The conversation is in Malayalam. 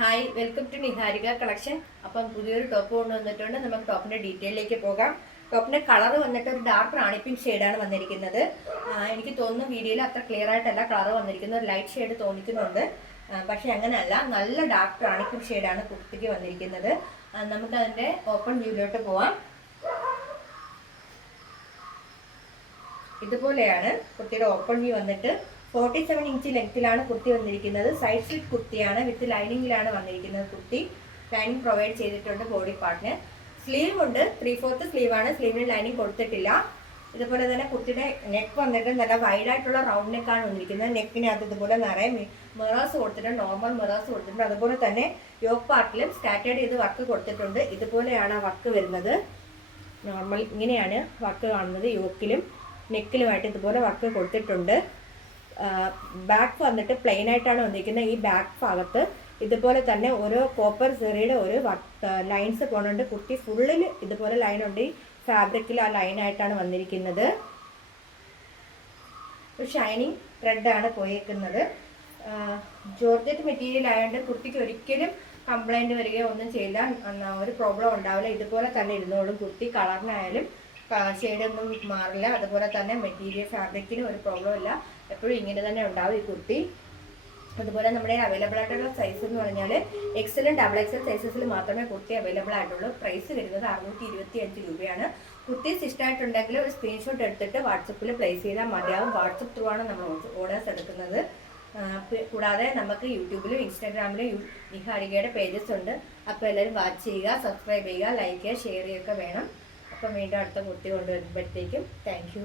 Hi, welcome to Niharika collection. അപ്പം പുതിയൊരു ടോപ്പ് കൊണ്ടുവന്നിട്ടുണ്ട്. നമുക്ക് ടോപ്പിന്റെ ഡീറ്റെയിലേക്ക് പോകാം. ടോപ്പിന്റെ കളർ വന്നിട്ട് ഒരു ഡാർക്ക് റാണി പിങ്ക് ഷെയ്ഡാണ് വന്നിരിക്കുന്നത്. എനിക്ക് തോന്നുന്നു വീഡിയോയിൽ അത്ര ക്ലിയർ ആയിട്ടല്ല കളർ വന്നിരിക്കുന്നത്, ഒരു ലൈറ്റ് ഷെയ്ഡ് തോന്നിക്കുന്നുണ്ട്. പക്ഷെ അങ്ങനെയല്ല, നല്ല ഡാർക്ക് റാണി പിങ്ക് ഷെയ്ഡാണ് കുർത്തിക്ക് വന്നിരിക്കുന്നത്. നമുക്ക് അതിന്റെ ഓപ്പൺ വ്യൂയിലോട്ട് പോവാം. ഇതുപോലെയാണ് കുർത്തിയുടെ ഓപ്പൺ വ്യൂ വന്നിട്ട്. 47 ഇഞ്ച് ലെങ്ത്തിലാണ് കുർത്തി വന്നിരിക്കുന്നത്. സൈഡ് സ്ലിറ്റ് കുർത്തിയാണ്, വിത്ത് ലൈനിങ്ങിലാണ് വന്നിരിക്കുന്നത്. കുർത്തി ലൈനിങ് പ്രൊവൈഡ് ചെയ്തിട്ടുണ്ട് ബോഡി പാർട്ടിന്. സ്ലീവ് ഉണ്ട്, 3/4 സ്ലീവാണ്, സ്ലീവിന് ലൈനിങ് കൊടുത്തിട്ടില്ല. ഇതുപോലെ തന്നെ കുർത്തിയുടെ നെക്ക് വന്നിട്ട് നല്ല വൈഡ് ആയിട്ടുള്ള റൗണ്ട് നെക്കാണ് വന്നിരിക്കുന്നത്. നെക്കിനകത്ത് ഇതുപോലെ നിറയെ മിറേഴ്സ് കൊടുത്തിട്ടുണ്ട്, നോർമൽ മിറേഴ്സ് കൊടുത്തിട്ടുണ്ട്. അതുപോലെ തന്നെ യോക്ക് പാർട്ടിലും സ്കാറ്റേർഡ് ചെയ്ത് വർക്ക് കൊടുത്തിട്ടുണ്ട്. ഇതുപോലെയാണ് വർക്ക് വരുന്നത്. നോർമൽ ഇങ്ങനെയാണ് വർക്ക് കാണുന്നത്. യോക്കിലും നെക്കിലുമായിട്ട് ഇതുപോലെ വർക്ക് കൊടുത്തിട്ടുണ്ട്. ബാക്ക് വന്നിട്ട് പ്ലെയിൻ ആയിട്ടാണ് വന്നിരിക്കുന്നത്. ഈ ബാക്ക് ഭാഗത്ത് ഇതുപോലെ തന്നെ ഓരോ കോപ്പർ സെറിയുടെ ഒരു ലൈൻസ് പോകുന്നുണ്ട്. കുർത്തി ഫുള്ളിൽ ഇതുപോലെ ലൈൻ ഉണ്ട്. ഈ ഫാബ്രിക്കിൽ ആ ലൈനായിട്ടാണ് വന്നിരിക്കുന്നത്. ഒരു ഷൈനിങ് ത്രെഡാണ് പോയേക്കുന്നത്. ജോർജറ്റ് മെറ്റീരിയൽ ആയതുകൊണ്ട് കുർത്തിക്ക് ഒരിക്കലും കംപ്ലൈൻറ്റ് വരികയോ ഒന്നും ചെയ്യില്ല, ഒരു പ്രോബ്ലം ഉണ്ടാവില്ല. ഇതുപോലെ തന്നെ ഇരുന്നോളും. കുർത്തി കളറിനായാലും ഷെയ്ഡൊന്നും മാറില്ല. അതുപോലെ തന്നെ മെറ്റീരിയൽ ഫാബ്രിക്കിന് ഒരു പ്രോബ്ലം ഇല്ല, എപ്പോഴും ഇങ്ങനെ തന്നെ ഉണ്ടാവും ഈ കുർത്തി. അതുപോലെ നമ്മുടെ അവൈലബിൾ ആയിട്ടുള്ള സൈസ് എന്ന് പറഞ്ഞാൽ എക്സലും ഡബിൾ എക്സൽ സൈസസിൽ മാത്രമേ കുർത്തി അവൈലബിൾ ആയിട്ടുള്ളൂ. പ്രൈസ് വരുന്നത് 625 രൂപയാണ്. കുർത്തി ഇഷ്ടമായിട്ടുണ്ടെങ്കിൽ ഒരു സ്ക്രീൻഷോട്ട് എടുത്തിട്ട് വാട്സപ്പിൽ പ്ലേസ് ചെയ്താൽ മതിയാവും. വാട്സപ്പ് ത്രൂ ആണ് നമ്മൾ ഓർഡേഴ്സ് എടുക്കുന്നത്. കൂടാതെ നമുക്ക് യൂട്യൂബിലും ഇൻസ്റ്റാഗ്രാമിലും നിഹാരികയുടെ പേജസ് ഉണ്ട്. അപ്പോൾ എല്ലാവരും വാച്ച് ചെയ്യുക, സബ്സ്ക്രൈബ് ചെയ്യുക, ലൈക്ക് ചെയ്യുക, ഷെയർ ചെയ്യുകയൊക്കെ വേണം. അപ്പം വീണ്ടും അടുത്ത കുർത്തി കൊണ്ടുവരുമ്പോഴത്തേക്കും താങ്ക് യു.